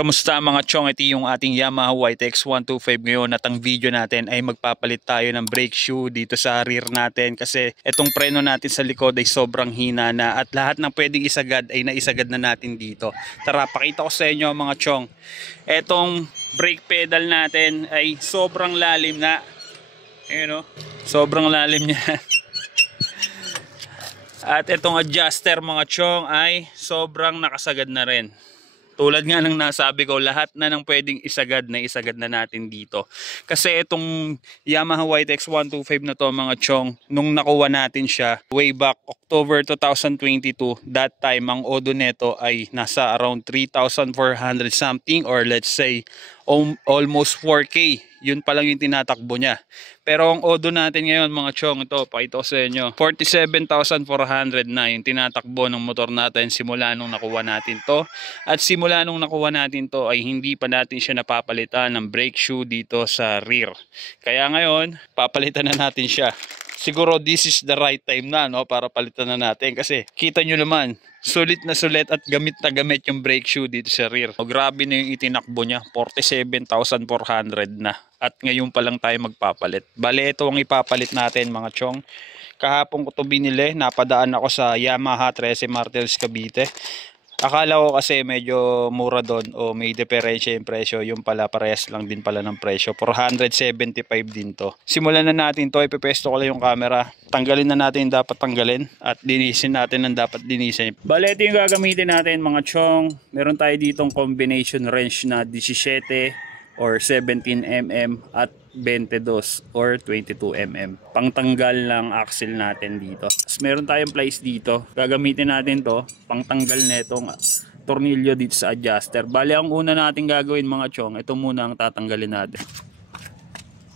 Kamusta mga chong? Ito yung ating Yamaha YTX 125 ngayon at ang video natin ay magpapalit tayo ng brake shoe dito sa rear natin kasi itong preno natin sa likod ay sobrang hina na at lahat ng pwedeng isagad ay naisagad na natin dito. Tara, pakita ko sa inyo mga chong. Itong brake pedal natin ay sobrang lalim na. Ayun o, sobrang lalim niya. At itong adjuster mga chong ay sobrang nakasagad na rin. Tulad nga ng nasabi ko, lahat na ng pwedeng isagad na natin dito. Kasi itong Yamaha YTX 125 na to mga chong, nung nakuha natin siya way back October 2022, that time ang odo neto ay nasa around 3,400 something or let's say almost 4K. Yun pa lang yung tinatakbo niya. Pero ang odo natin ngayon mga chong, ito pakita ko sa inyo, 47,400 na yung tinatakbo ng motor natin simula nung nakuha natin to. At simula nung nakuha natin to ay hindi pa natin siya napapalitan ng brake shoe dito sa rear. Kaya ngayon papalitan na natin siya. Siguro this is the right time na, no, para palitan na natin kasi kita nyo naman sulit na sulit at gamit na gamit yung brake shoe dito sa rear. O, grabe na yung itinakbo niya, 47,400 na at ngayon pa lang tayo magpapalit. Bale, ito ang ipapalit natin mga chong. Kahapon ko to binili, napadaan ako sa Yamaha 13 Martels Cavite. Akala ko kasi medyo mura doon o may diferensya yung presyo. Yung pala parehas lang din pala ng presyo. 475 din to. Simulan na natin to. Ipepesto ko lang yung camera. Tanggalin na natin yung dapat tanggalin. At linisin natin ang dapat linisin. Bale, ito yung gagamitin natin mga chong. Meron tayo ditong combination wrench na 17 or 17mm at 22 or 22mm. Pangtanggal ng axle natin dito. Tapos meron tayong plies dito. Gagamitin natin to pangtanggal netong tornilyo dito sa adjuster. Bale, ang una natin gagawin mga chong, ito muna ang tatanggalin natin.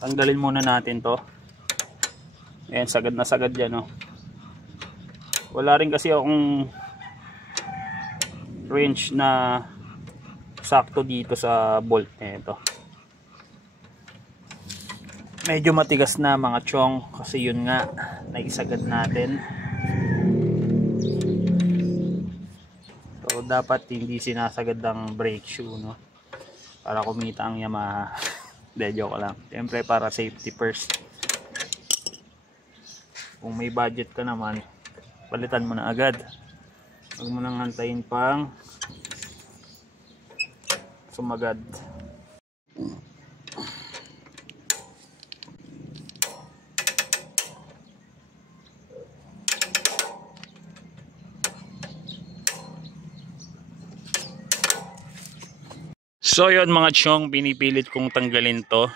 Tanggalin muna natin to. Ayan, sagad na sagad yan, no? Wala rin kasi akong wrench na sakto dito sa bolt nito. Medyo matigas na mga chong kasi yun nga naisagad natin. So dapat hindi sinasagad ang brake shoe, no, para kumita ang Yamaha. De, joke lang. Siyempre para safety first. Kung may budget ka naman, palitan mo na agad. Huwag mo nang hantayin pang sumagad. So yun mga chong, pinipilit kong tanggalin to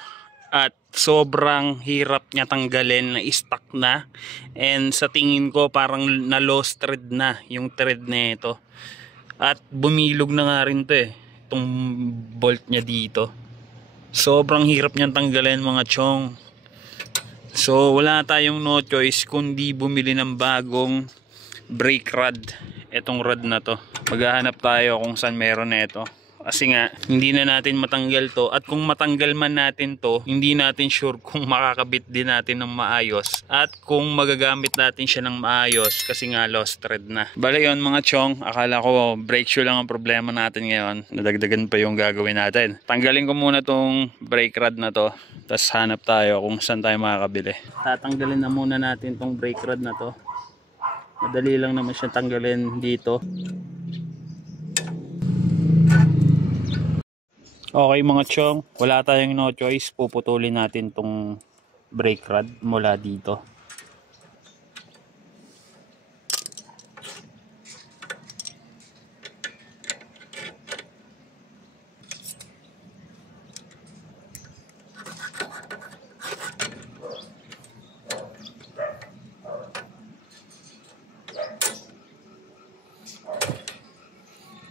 at sobrang hirap niya tanggalin, na stuck na, and sa tingin ko parang na lost thread na yung thread na ito at bumilog na nga rin to itong bolt niya dito. Sobrang hirap niyang tanggalin mga chong. So wala tayong no choice kundi bumili ng bagong brake rod. Itong rod na to, maghahanap tayo kung saan meron na ito. Kasi nga, hindi na natin matanggal to. At kung matanggal man natin to, hindi natin sure kung makakabit din natin ng maayos. At kung magagamit natin siya ng maayos kasi nga lost thread na. Bale yun mga chong, akala ko brake shoe lang ang problema natin ngayon. Nadagdagan pa yung gagawin natin. Tanggalin ko muna tong brake rod na to. Tapos hanap tayo kung saan tayo makakabili. Tatanggalin na muna natin tong brake rod na to. Madali lang naman siya tanggalin dito. Okay mga chong, wala tayong no choice, puputulin natin tong brake rod mula dito.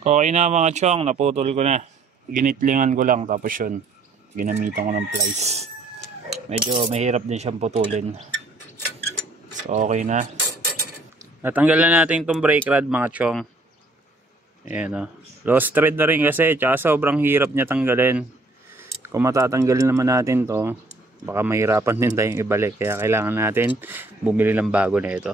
Okay na mga chong, naputol ko na. Ginitlingan ko lang tapos yun ginamitan ko ng plies. Medyo mahirap din siyang putulin. So okay na. Natanggal na natin itong brake rod mga chong. Ayan o. Lost thread na rin kasi tsaka sobrang hirap niya tanggalin. Kung matatanggalin naman natin to, baka mahirapan din tayong ibalik. Kaya kailangan natin bumili ng bago na ito.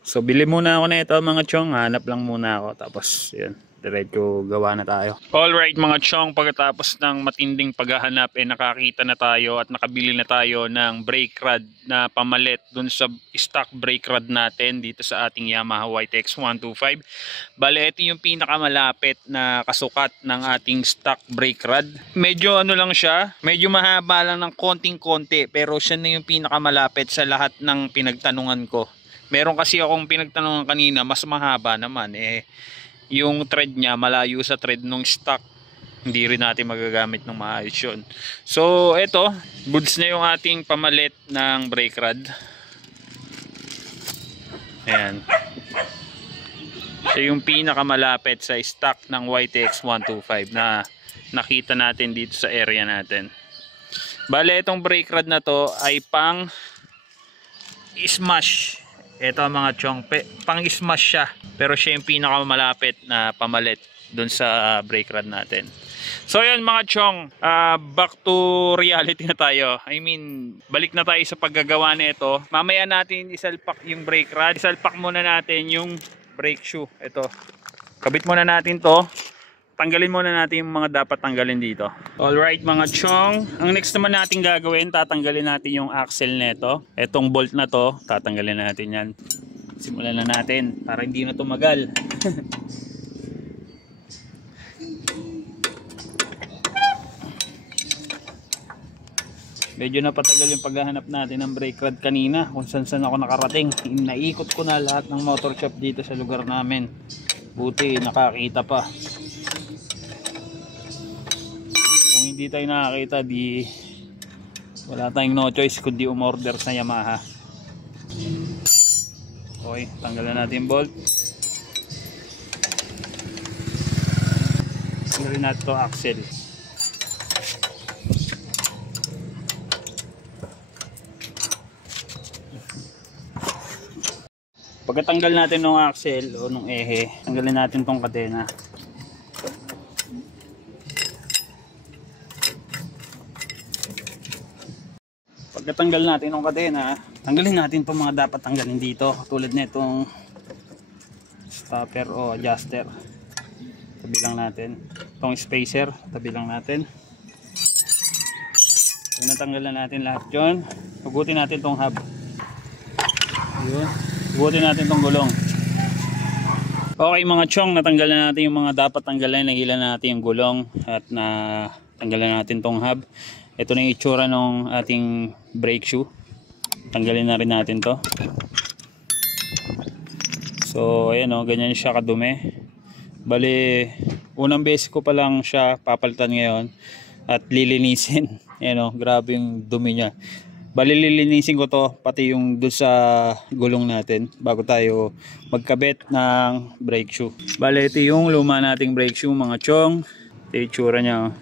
So bili muna ako na ito mga chong. Hanap lang muna ako. Tapos yun, diretso gawa na tayo. Alright mga chong, pagkatapos ng matinding paghahanap nakakita na tayo at nakabili na tayo ng brake rod na pamalit dun sa stock brake rod natin dito sa ating Yamaha YTX 125. Bale, ito yung pinakamalapit na kasukat ng ating stock brake rod. Medyo ano lang siya, medyo mahaba lang ng konting-konti, pero siya na yung pinakamalapit sa lahat ng pinagtanungan ko. Meron kasi akong pinagtanungan kanina, mas mahaba naman yung thread niya malayo sa thread nung stock, hindi rin natin magagamit ng maayos yun. So eto, goods na yung ating pamalit ng brake rod. Ayan, so yung pinakamalapit sa stock ng YTX 125 na nakita natin dito sa area natin. Bale, itong brake rod na to ay pang smash. Ito mga chong, pang smash siya, pero siya yung pinakamalapit na pamalit dun sa brake rod natin. So yun mga chong, back to reality na tayo. I mean, balik na tayo sa paggagawa nito. Mamaya natin isalpak yung brake rod. Isalpak muna natin yung brake shoe. Ito, kabit muna natin to. Tanggalin muna natin yung mga dapat tanggalin dito. Alright mga chong, ang next naman natin gagawin, tatanggalin natin yung axle nito. Etong bolt na to, tatanggalin natin yan. Simulan na natin para hindi na tumagal. Medyo napatagal yung paghahanap natin ng brake rod kanina, kung saan ako nakarating. Naikot ko na lahat ng motor shop dito sa lugar namin. Buti nakakita pa. Kung hindi tayo nakakita, di wala tayong no choice kundi umorder sa Yamaha. Okay, tanggalan natin yung bolt. Tanggalin natin ito axle. Pagkatanggal natin ng axle o ng ehe, tanggalin natin tong kadena. Pagkatanggal natin ng kadena, tanggalin natin itong mga dapat tanggalin dito, tulad nitong stopper o adjuster. Tabi lang natin. Itong spacer, tabi lang natin. Pag natanggal na natin lahat yun, hugutin natin itong hub. Ayun. Hugutin natin itong gulong. Okay mga chong, natanggal na natin yung mga dapat tanggalin. Nahilan natin yung gulong at natanggalan natin itong hub. Ito na yung itsura ng ating brake shoe. Tanggalin na rin natin to. So ayan o, ganyan siya kadumi. Bali, unang beses ko pa lang siya papalitan ngayon at lilinisin. Ayan o, grabe yung dumi niya. Bali, lilinisin ko to pati yung doon sa gulong natin bago tayo magkabit ng brake shoe. Bali, ito yung luma nating brake shoe mga chong. Ito yung itsura niya o.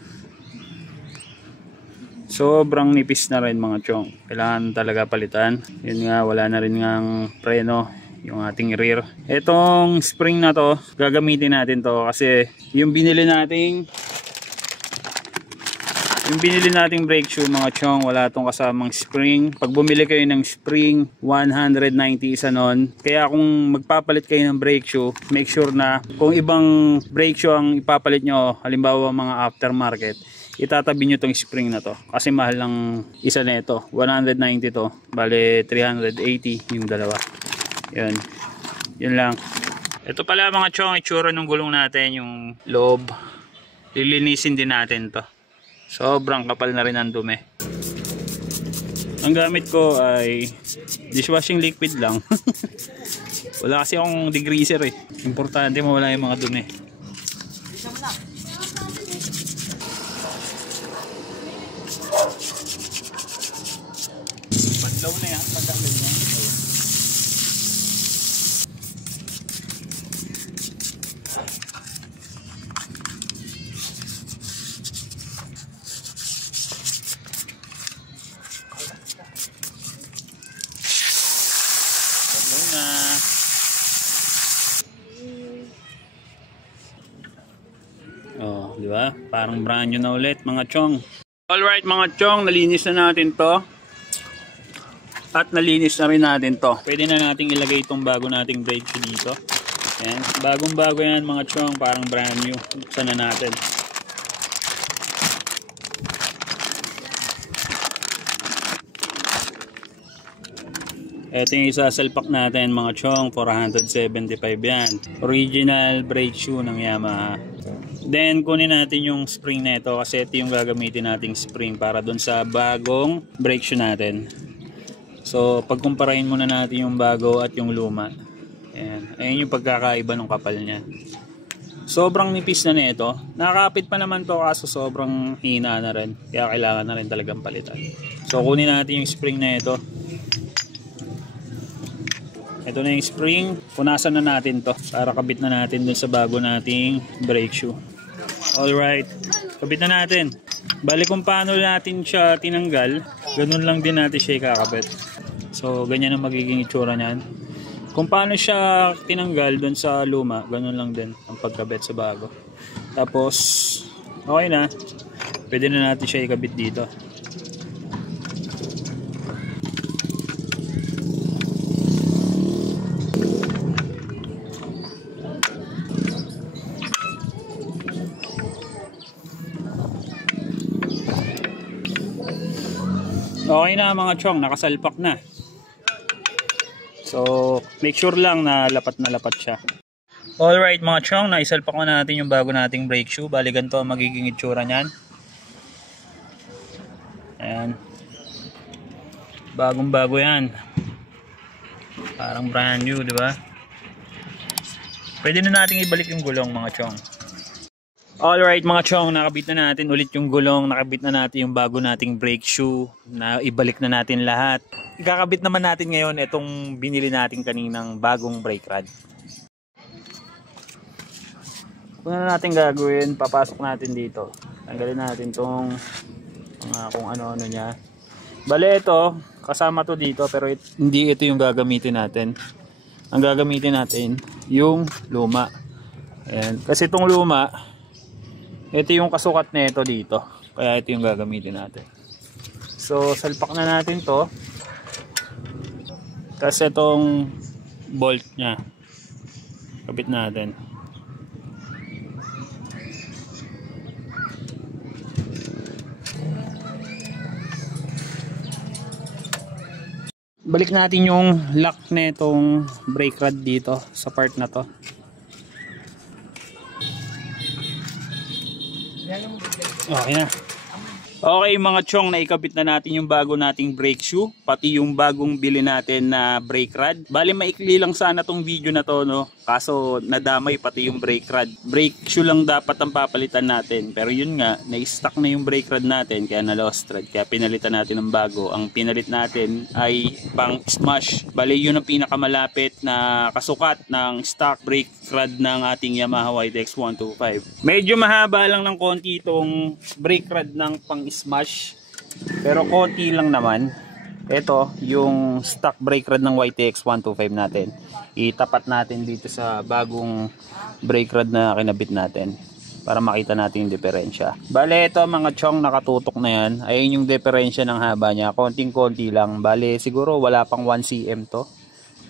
Sobrang nipis na rin mga chong. Kailangan talaga palitan. Yun nga, wala na rin ngang preno yung ating rear. Etong spring na to, gagamitin natin to kasi yung binili nating brake shoe mga chong, wala tong kasamang spring. Pag bumili kayo ng spring, 190 isa nun. Kaya kung magpapalit kayo ng brake shoe, make sure na kung ibang brake shoe ang ipapalit nyo, halimbawa mga aftermarket, itatabi nyo tong spring na to kasi mahal lang isa na ito. 190 to, bale 380 yung dalawa. Yun lang. Ito pala mga chong, itsura ng gulong natin, yung loob. Lilinisin din natin to. Sobrang kapal na rin ang dumi. Ang gamit ko ay dishwashing liquid lang. Wala kasi akong degreaser eh. Importante mawala yung mga dumi. Padlaw na yan, pagkagal niya. Padlaw na. Oh, di ba? Parang brand new na ulit mga chong. Alright mga chong, nalinis na natin to. At nalinis na rin natin to. Pwede na natin ilagay itong bago nating brake shoe dito. Yan. Bagong bago yan mga chong, parang brand new. Buksan na natin. Ito yung isasalpak natin mga chong, 475 yan. Original brake shoe ng Yamaha. Then kunin natin yung spring na ito kasi ito yung gagamitin nating spring para dun sa bagong brake shoe natin. So pagkumparahin muna natin yung bago at yung luma. Ayan. Ayan yung pagkakaiba ng kapal niya. Sobrang nipis na nito. Nakakapit pa naman to kaso sobrang hina na rin. Kaya kailangan na rin talagang palitan. So kunin natin yung spring na ito. Ito na yung spring. Punasan na natin to para kabit na natin dun sa bago nating brake shoe. Alright. Kabit na natin. Bali kung paano natin siya tinanggal, ganun lang din natin siya ikakabit. So ganyan ang magiging itsura niyan. Kung paano siya tinanggal dun sa luma, ganun lang din ang pagkabit sa bago. Tapos okay na. Pwede na natin siya ikabit dito. Okay na mga chong, nakasalpak na. So, make sure lang na lapat siya. Alright mga chong, naisalpak na natin yung bago nating brake shoe. Bali ganito ang magiging itsura niyan. Ayan. Bagong bago yan. Parang brand new, di ba? Pwede na natin ibalik yung gulong mga chong. Alright mga chong, nakabit na natin ulit yung gulong, nakabit na natin yung bago nating brake shoe, na ibalik na natin lahat. Ikakabit naman natin ngayon itong binili natin kaninang bagong brake rod. Kung ano natin gagawin, papasok natin dito. Tanggalin natin tong kung ano-ano niya. Bale ito, kasama to dito pero hindi ito yung gagamitin natin. Ang gagamitin natin yung luma. Ayan. Kasi itong luma, ito yung kasukat na ito dito. Kaya ito yung gagamitin natin. So salpak na natin to. Kasi itong bolt nya kabit natin. Balik natin yung lock na itong brake rod dito sa part na to. Okay na. Okay mga chong, naikabit na natin yung bago nating brake shoe, pati yung bagong bili natin na brake rod. Bali maikli lang sana tong video na to, no? Kaso nadamay pati yung brake rod. Brake shoe lang dapat ang papalitan natin. Pero yun nga, na-stuck na yung brake rod natin kaya na-lost rod. Kaya pinalitan natin ng bago. Ang pinalit natin ay pang smash. Bali yun ang pinakamalapit na kasukat ng stock brake rod ng ating Yamaha YTX 125. Medyo mahaba lang ng konti itong brake rod ng pang smash, pero konti lang naman. Ito yung stock brake rod ng YTX 125 natin. Itapat natin dito sa bagong brake rod na kinabit natin para makita natin yung diferensya. Bale ito mga chong, nakatutok na yan. Ayun yung diferensya ng haba niya, konting-konti lang. Bale siguro wala pang 1 cm to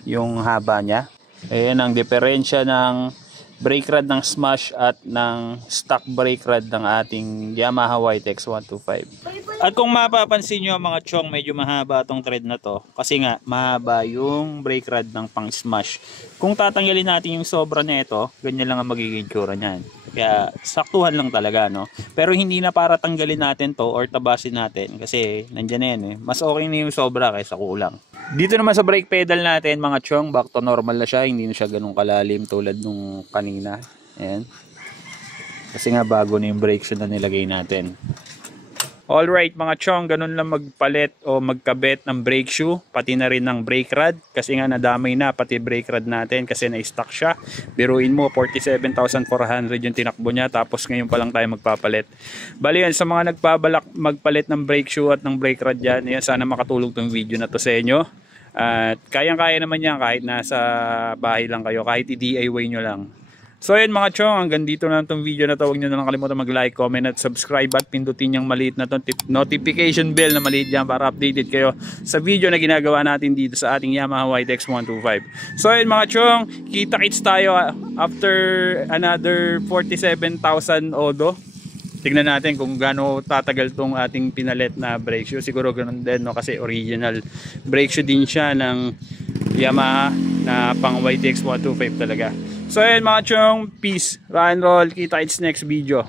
yung haba niya. Ayan ang diferensya ng brake rod ng smash at ng stock brake rod ng ating Yamaha YTX 125. At kung mapapansin nyo mga chong, medyo mahaba itong thread na to kasi nga mahaba yung brake rod ng pang smash. Kung tatanggalin natin yung sobra na ito, ganyan lang ang magiging tsura niyan. Kaya saktuhan lang talaga, no? Pero hindi na para tanggalin natin to or tabasin natin kasi nandyan na yan eh. Mas okay na yung sobra kaysa kulang. Dito naman sa brake pedal natin mga chong, back to normal na siya. Hindi na siya ganun kalalim tulad nung kanina. Ayan. Kasi nga bago na yung brake shoe na nilagay natin. Alright mga chong, ganun lang magpalit o magkabit ng brake shoe, pati na rin ng brake rod. Kasi nga nadamay na pati brake rod natin kasi na-stuck siya. Biruin mo, 47,400 yung tinakbo niya, tapos ngayon pa lang tayo magpapalit. Bali yan, sa mga nagpabalak magpalit ng brake shoe at ng brake rod yan, yan, sana makatulog tong video na to sa inyo. At kayang-kaya naman yan kahit nasa bahay lang kayo, kahit i-DIY nyo lang. So ayun mga chong, hanggang dito na itong video na to. Huwag nyo na lang kalimutan mag-like, comment at subscribe at pindutin yung maliit na notification bell na maliit dyan para updated kayo sa video na ginagawa natin dito sa ating Yamaha YTX 125. So ayun mga chong, kita-kits tayo after another 47,000 odo. Tignan natin kung gaano tatagal tong ating pinalit na brake shoe. Siguro ganun din, no? Kasi original brake shoe din siya ng Yamaha na pang YTX 125 talaga. So ayun mga chong, peace, rock and roll, kita-kits next video.